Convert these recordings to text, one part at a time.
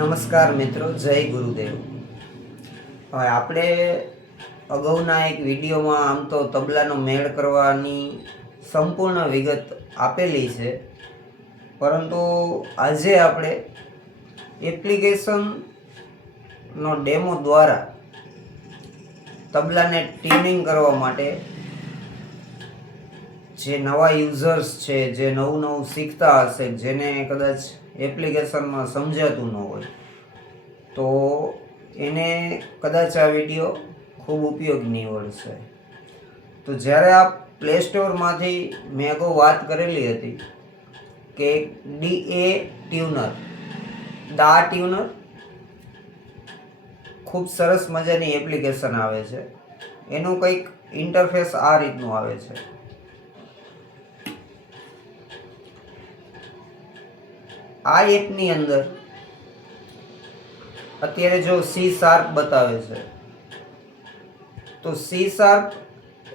નમસ્કાર મિત્રો, જય ગુરુદેવ। હવે આપણે અગાઉના એક વિડીયોમાં આમ તો તબલાનો મેળ કરવાની સંપૂર્ણ વિગત આપેલી છે, પરંતુ આજે આપણે એપ્લિકેશનનો ડેમો દ્વારા તબલાને ટ્યુનિંગ કરવા માટે જે નવા યુઝર્સ છે, જે નવું શીખતા હશે, જેને કદાચ એપ્લિકેશનમાં સમજાતું ન હોય, તો એને કદાચ આ વિડીયો ખૂબ ઉપયોગી નીવડશે। તો જ્યારે આ પ્લે સ્ટોરમાંથી મેં અગાઉ વાત કરેલી હતી કે DA ટ્યુનર, દા ટ્યુનર ખૂબ સરસ મજાની એપ્લિકેશન આવે છે। એનું કંઈક ઇન્ટરફેસ આ રીતનું આવે છે। આ એપની અંદર અત્યારે જો સી શાર્પ બતાવે છે, તો સી શાર્પ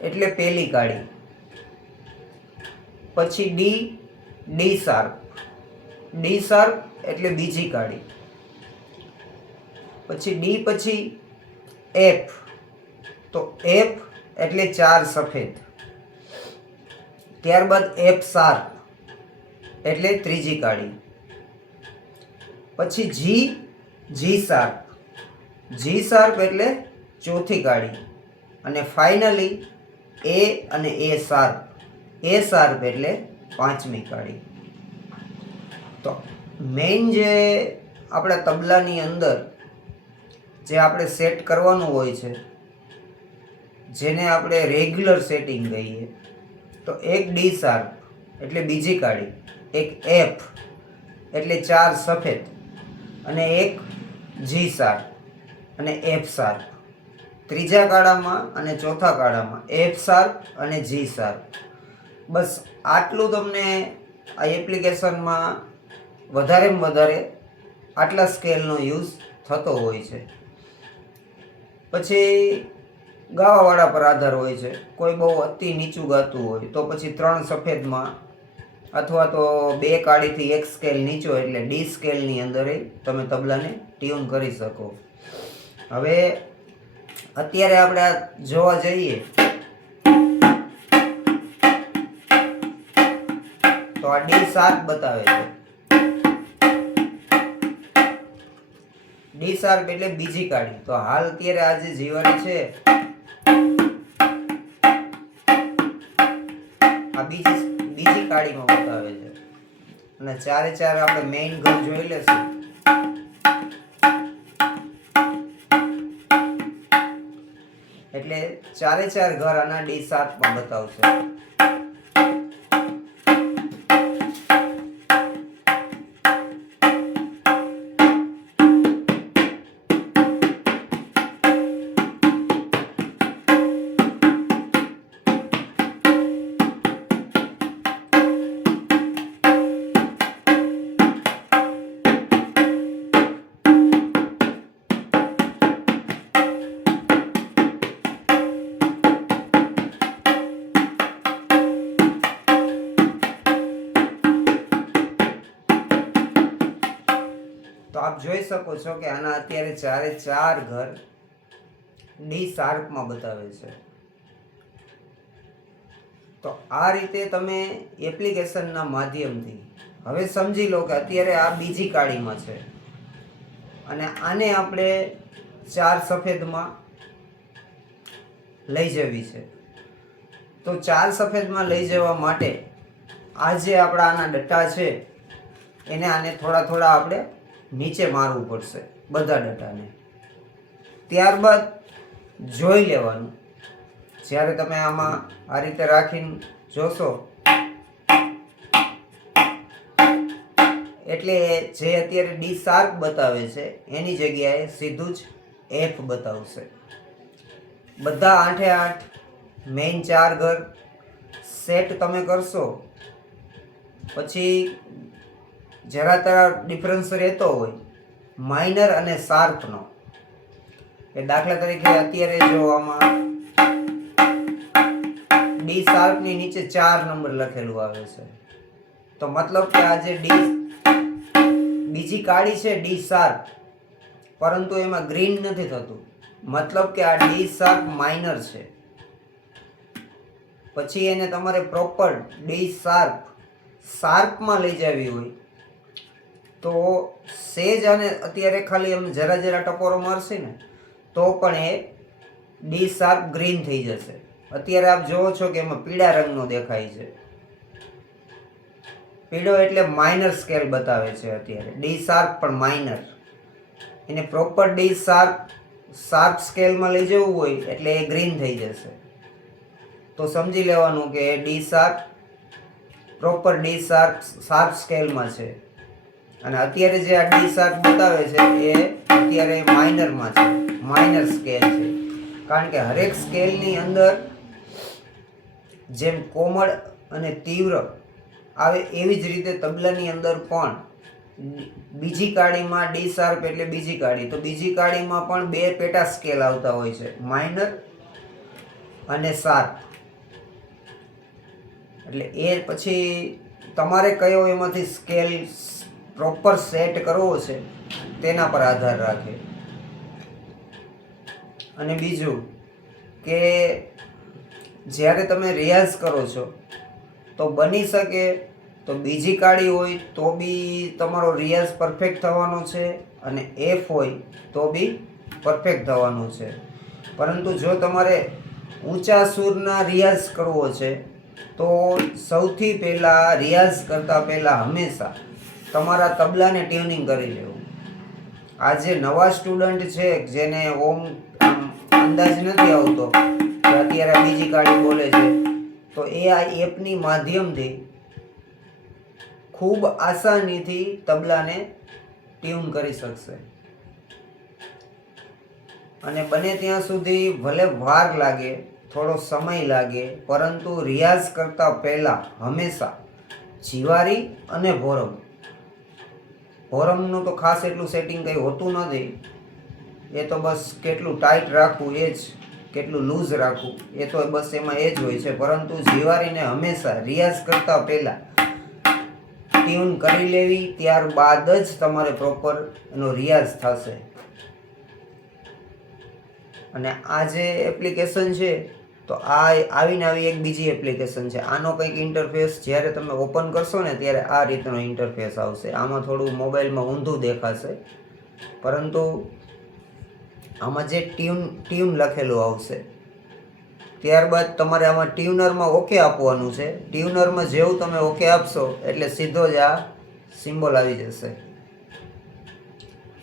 એટલે પહેલી કાળી, પછી ડી શાર્પ, ડી શાર્પ એટલે બીજી કાળી, પછી ડી, પછી એફ, તો એફ એટલે ચાર સફેદ, ત્યારબાદ એફ શાર્પ એટલે ત્રીજી કાળી, પછી જી શાર્પ, જી શાર્પ એટલે ચોથી કાળી, અને ફાઇનલી એ અને એ શાર્પ એટલે પાંચમી કાળી। તો મેઇન જે આપણા તબલાની અંદર જે આપણે સેટ કરવાનું હોય છે, જેને આપણે રેગ્યુલર સેટિંગ કહીએ, તો એક ડી શાર્પ એટલે બીજી કાળી, એક એફ એટલે ચાર સફેદ, અને એક જી શાર્પ અને એફ શાર્પ, ત્રીજા કાળામાં અને ચોથા કાળામાં એફ શાર્પ અને જી શાર્પ। બસ આટલું તમને આ એપ્લિકેશનમાં વધારેમાં વધારે આટલા સ્કેલનો યુઝ થતો હોય છે। પછી ગાવાવાળા પર આધાર હોય છે, કોઈ બહુ અતિ નીચું ગાતું હોય તો પછી ત્રણ સફેદમાં અથવા તો બે કાળીથી એક સ્કેલ નીચો એટલે ડી સ્કેલની અંદર તમે તબલાને ટ્યુન કરી શકો। હવે અત્યારે આપણે જોવા જઈએ તો આ ડી શાર્પ બતાવે છે, ડી શાર્પ એટલે બીજી કાળી। તો હાલ અત્યારે આ જે જીવાણી છે, આ બીજી કાળીમાં બતાવે છે, અને ચારે ચાર આપણે મેઇન ઘર જોઈ લેશું, એટલે ચારે ચાર ઘર આના ડી શાર્પમાં બતાવશે। તો આપ જોઈ શકો છો કે આના અત્યારે ચારે ચાર ઘર ડી શાર્પમાં બતાવે છે। તો આ રીતે તમે એપ્લિકેશનના માધ્યમથી હવે સમજી લો કે અત્યારે આ બીજી કાળીમાં છે, અને આને આપણે ચાર સફેદમાં લઈ જવી છે। તો ચાર સફેદમાં લઈ જવા માટે આ જે આપણા આના ડટ્ટા છે, એને આને થોડા થોડા આપણે નીચે મારવું પડશે, બધા ડટ્ટાને। ત્યારબાદ જોઈ લેવાનું, જ્યારે તમે આમાં આ રીતે રાખીને જોશો એટલે જે અત્યારે ડી શાર્પ બતાવે છે એની જગ્યાએ સીધું જ એફ બતાવશે। બધા આઠે આઠ મેઇન ચાર ઘર સેટ તમે કરશો પછી જરા તરા ડિફરન્સ રહેતો હોય માઇનર અને શાર્પનો, કે દાખલા તરીકે અત્યારે જો આમાં ડી શાર્પની નીચે 4 નંબર લખેલું આવે છે, તો મતલબ કે આ જે ડી બીજી કાળી છે ડી શાર્પ, પરંતુ એમાં ગ્રીન નથી થતું, મતલબ કે આ ડી શાર્પ માઇનર છે. પછી એને તમારે પ્રોપર ડી શાર્પ શાર્પમાં લઈ જવી હોય તો સેજ અને અત્યારે ખાલી એમ જરા જરા ટપોરો મારશે ને તો પણ એ ડી શાર્પ ગ્રીન થઈ જશે. અત્યારે આપ જોવો છો કે એમાં પીળા રંગનો દેખાય છે. પીળો એટલે માઇનર સ્કેલ બતાવે છે. અત્યારે ડી શાર્પ પણ માઇનર, એને પ્રોપર ડી શાર્પ સ્કેલમાં લઈ જવું હોય એટલે એ ગ્રીન થઈ જશે. તો સમજી લેવાનું કે D sharp proper D sharp સ્કેલમાં છે. અને અત્યારે જે આ ડી શાર્પ બતાવે છે એ અત્યારે માઇનરમાં છે, માઇનર સ્કેલ છે. કારણ કે હરેક સ્કેલની અંદર જેમ કોમળ અને તીવ્ર આવે એવી જ રીતે તબલાની અંદર પણ બીજી કાળીમાં ડી શાર્પ એટલે બીજી કાળી, તો બીજી કાળીમાં પણ બે પેટા સ્કેલ આવતા હોય છે, માઇનર અને શાર્પ. એટલે એ પછી તમારે કયો એમાંથી સ્કેલ પ્રોપર સેટ કરવો છે તેના પર આધાર રાખે. અને બીજું કે જ્યારે તમે રિયાઝ કરો છો તો બની શકે તો બીજી કાળી હોય તો બી તમારો રિયાઝ પરફેક્ટ થવાનો છે અને એફ હોય તો બી પરફેક્ટ થવાનું છે. પરંતુ જો તમારે ઊંચા સૂરના રિયાઝ કરવો છે તો સૌથી પહેલાં રિયાઝ કરતાં પહેલાં હંમેશા તમારા તબલાને ટ્યુનિંગ કરી લેવું. આ જે નવા સ્ટુડન્ટ છે જેને ઓમ અંદાજ નથી આવતો કે અત્યારે બીજી કાળી બોલે છે, તો એ આ એપની માધ્યમથી ખૂબ આસાનીથી તબલાને ટ્યુન કરી શકશે. અને બને ત્યાં સુધી ભલે વાર લાગે, થોડો સમય લાગે, પરંતુ રિયાઝ કરતાં પહેલાં હંમેશા જીવારી અને ભોરમનું તો ખાસ એટલું સેટિંગ કંઈ હોતું નથી. એ તો બસ કેટલું ટાઈટ રાખવું એ જ, કેટલું લૂઝ રાખવું એ તો બસ એમાં એ જ હોય છે. પરંતુ જીવારીને હંમેશા રિયાઝ કરતાં પહેલાં ટ્યુન કરી લેવી, ત્યારબાદ જ તમારે પ્રોપર એનો રિયાઝ થશે. અને આ જે એપ્લિકેશન છે તો આવીને આવી એક બીજી એપ્લિકેશન છે. આનો કંઈક ઇન્ટરફેસ જ્યારે તમે ઓપન કરશો ને ત્યારે આ રીતનો ઇન્ટરફેસ આવશે. આમાં થોડું મોબાઈલમાં ઊંધું દેખાશે, પરંતુ આમાં જે ટ્યુન લખેલું આવશે, ત્યારબાદ તમારે આમાં ટ્યુનરમાં ઓકે આપવાનું છે. ટ્યુનરમાં જેવું તમે ઓકે આપશો એટલે સીધો જ આ સિમ્બોલ આવી જશે.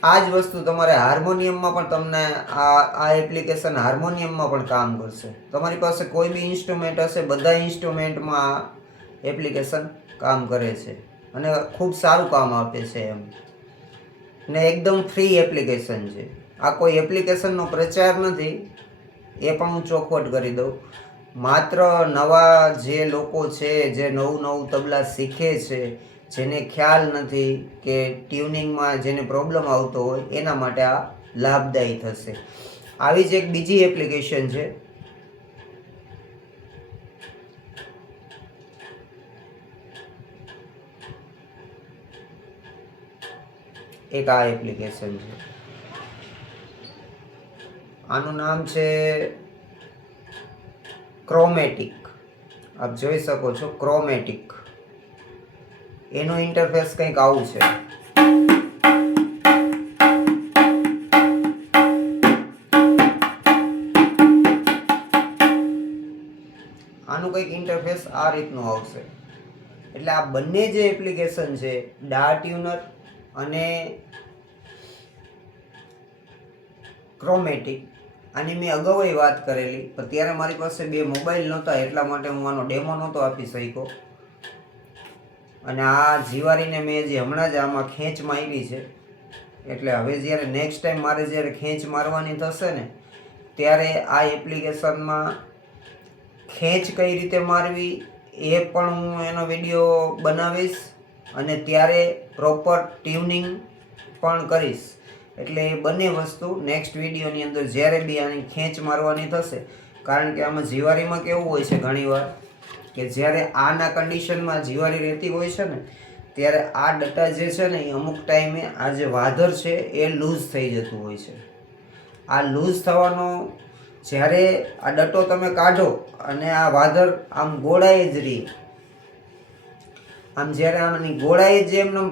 આ જ વસ્તુ તમારે હાર્મોનિયમમાં પણ તમને આ એપ્લિકેશન હાર્મોનિયમમાં પણ કામ કરશે. તમારી પાસે કોઈ બી ઇન્સ્ટ્રુમેન્ટ હશે, બધા ઇન્સ્ટ્રુમેન્ટમાં આ એપ્લિકેશન કામ કરે છે અને ખૂબ સારું કામ આપે છે એમ. ને એકદમ ફ્રી એપ્લિકેશન છે. આ કોઈ એપ્લિકેશનનો પ્રચાર નથી, એ પણ હું ચોખવટ કરી દઉં. માત્ર નવા જે લોકો છે, જે નવું તબલા શીખે છે, જેને ખ્યાલ નથી કે ટ્યુનિંગમાં જેને પ્રોબ્લેમ આવતો હોય એના માટે આ લાભદાયી થશે. આવી જ એક બીજી એપ્લિકેશન છે, એક આ એપ્લિકેશન છે. આનું નામ છે ક્રોમેટિક. આપ જોઈ શકો છો ક્રોમેટિક. એનું ઇન્ટરફેસ કંઈક આવું છે. આનું કંઈક ઇન્ટરફેસ આ રીતનું આવશે. એટલે આ બંને જે એપ્લિકેશન છે, ડા ટ્યુનર અને ક્રોમેટિક, આની મેં અગાઉ વાત કરેલી, પણ ત્યારે મારી પાસે બે મોબાઈલ નહોતા એટલા માટે હું આનો ડેમો નહોતો આપી શક્યો. અને આ જીવારીને મેં જે હમણાં જ આમાં ખેંચ મારી છે, એટલે હવે જ્યારે નેક્સ્ટ ટાઈમ મારે જ્યારે ખેંચ મારવાની થશે ને ત્યારે આ એપ્લિકેશનમાં ખેંચ કઈ રીતે મારવી એ પણ હું એનો વિડીયો બનાવીશ અને ત્યારે પ્રોપર ટ્યુનિંગ પણ કરીશ. એટલે એ બંને વસ્તુ નેક્સ્ટ વિડીયોની અંદર જ્યારે બી આની ખેંચ મારવાની થશે. કારણ કે આમાં જીવારીમાં કેવું હોય છે ઘણીવાર કે જ્યારે આના કન્ડિશનમાં જીવારી રહેતી હોય છે ને ત્યારે આ ડટ્ટા જે છે ને એ અમુક ટાઈમે આ જે વાધર છે એ લૂઝ થઈ જતું હોય છે. આ લૂઝ થવાનો જ્યારે આ ડટ્ટો તમે કાઢો અને આ વાધર આમ ગોળાઈ જ રહી, આમ જ્યારે આમની ગોળાઈ જે એમનો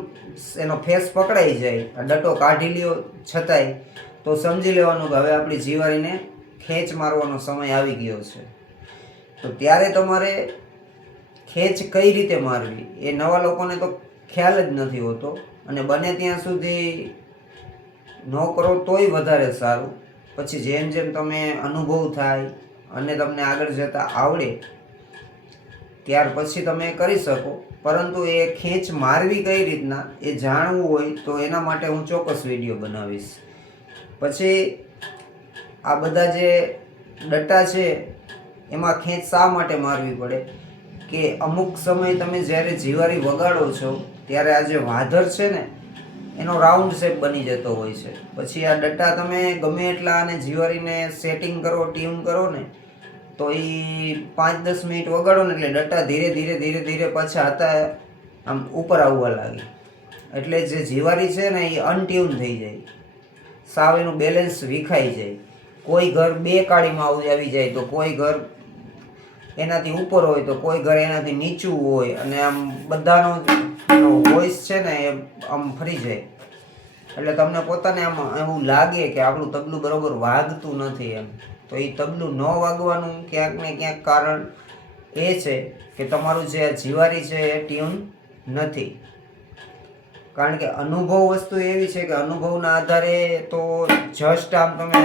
એનો ફેસ પકડાઈ જાય, આ ડટ્ટો કાઢી લ્યો છતાંય, તો સમજી લેવાનું કે હવે આપણી જીવારીને ખેંચ મારવાનો સમય આવી ગયો છે. તો ત્યારે તમારે ખેંચ કઈ રીતે મારવી એ નવા લોકોને તો ખ્યાલ જ નથી હોતો, અને બને ત્યાં સુધી ન કરો તોય વધારે સારું. પછી જેમ જેમ તમે અનુભવ થાય અને તમને આગળ જતાં આવડે ત્યાર પછી તમે કરી શકો. પરંતુ એ ખેંચ મારવી કઈ રીતના એ જાણવું હોય તો એના માટે હું ચોક્કસ વિડીયો બનાવીશ. પછી આ બધા જે ડટ્ટા છે એમાં ખેંચ શા માટે મારવી પડે કે અમુક સમય તમે જ્યારે જીવારી વગાડો છો ત્યારે આ જે વાધર છે ને એનો રાઉન્ડ શેપ બની જતો હોય છે. પછી આ ડટ્ટા તમે ગમે એટલા અને જીવારીને સેટિંગ કરો, ટ્યુન કરો ને, તો એ 5-10 મિનિટ વગાડો ને એટલે ડટ્ટા ધીરે ધીરે ધીરે ધીરે પાછા હતા આમ ઉપર આવવા લાગે. એટલે જે જીવારી છે ને એ અનટ્યુન થઈ જાય, સાવ એનું બેલેન્સ વિખાઈ જાય. કોઈ ઘર 2 કાળીમાં આવી જાય તો કોઈ ઘર એનાથી ઉપર હોય તો કોઈ ઘર એનાથી નીચું હોય, અને આમ બધાનો વોઇસ છે ને એ આમ ફરી જાય. એટલે તમને પોતાને આમ એવું લાગે કે આપણું તબલું બરોબર વાગતું નથી એમ. તો એ તબલું ન વાગવાનું ક્યાંક ને ક્યાંક કારણ એ છે કે તમારું જે જીવારી છે એ ટ્યુન નથી. કારણ કે અનુભવ વસ્તુ એવી છે કે અનુભવના આધારે તો જસ્ટ આમ તમે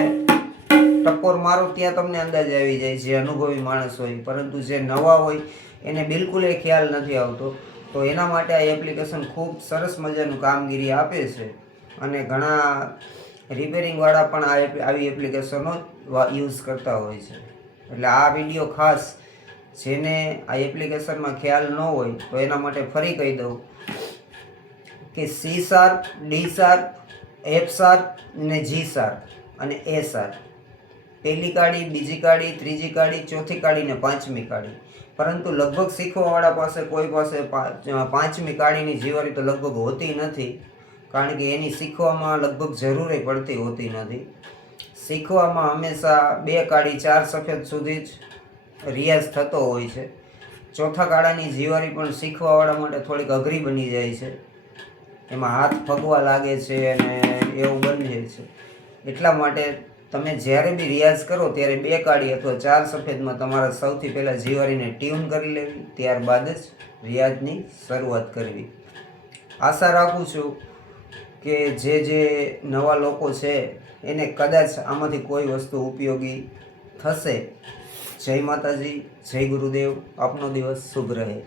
ટકોર મારો ત્યાં તમને અંદાજ આવી જાય જે અનુભવી માણસ હોય, પરંતુ જે નવા હોય એને બિલકુલ એ ખ્યાલ નથી આવતો. તો એના માટે આ એપ્લિકેશન ખૂબ સરસ મજાનું કામગીરી આપે છે, અને ઘણા રિપેરિંગવાળા પણ આવી એપ્લિકેશનો યુઝ કરતા હોય છે. એટલે આ વિડીયો ખાસ જેને આ એપ્લિકેશનમાં ખ્યાલ ન હોય તો એના માટે ફરી કહી દઉં કે C sharp, D sharp, F sharp ને જી શાર્પ અને એ શાર્પ, પહેલી કાળી, બીજી કાળી, ત્રીજી કાળી, ચોથી કાળી ને 5મી કાળી. પરંતુ લગભગ શીખવાવાળા પાસે કોઈ પાસે 5મી કાળીની જીવારી તો લગભગ હોતી નથી, કારણ કે એની શીખવામાં લગભગ જરૂરી પડતી હોતી નથી. શીખવામાં હંમેશા 2 કાળી 4 સફેદ સુધી જ રિયાઝ થતો હોય છે. ચોથા કાળાની જીવારી પણ શીખવાવાળા માટે થોડીક અઘરી બની જાય છે, એમાં હાથ ફગવા લાગે છે અને એવું બની જાય છે. એટલા માટે તમે જ્યારે બી રિયાઝ કરો ત્યારે 2 કાળી અથવા 4 સફેદમાં તમારે સૌથી પહેલાં જીવારીને ટ્યુન કરી લેવી, ત્યારબાદ જ રિયાઝની શરૂઆત કરવી. આશા રાખું છું કે જે નવા લોકો છે એને કદાચ આમાંથી કોઈ વસ્તુ ઉપયોગી થશે. જય માતાજી, જય ગુરુદેવ. આપનો દિવસ શુભ રહે.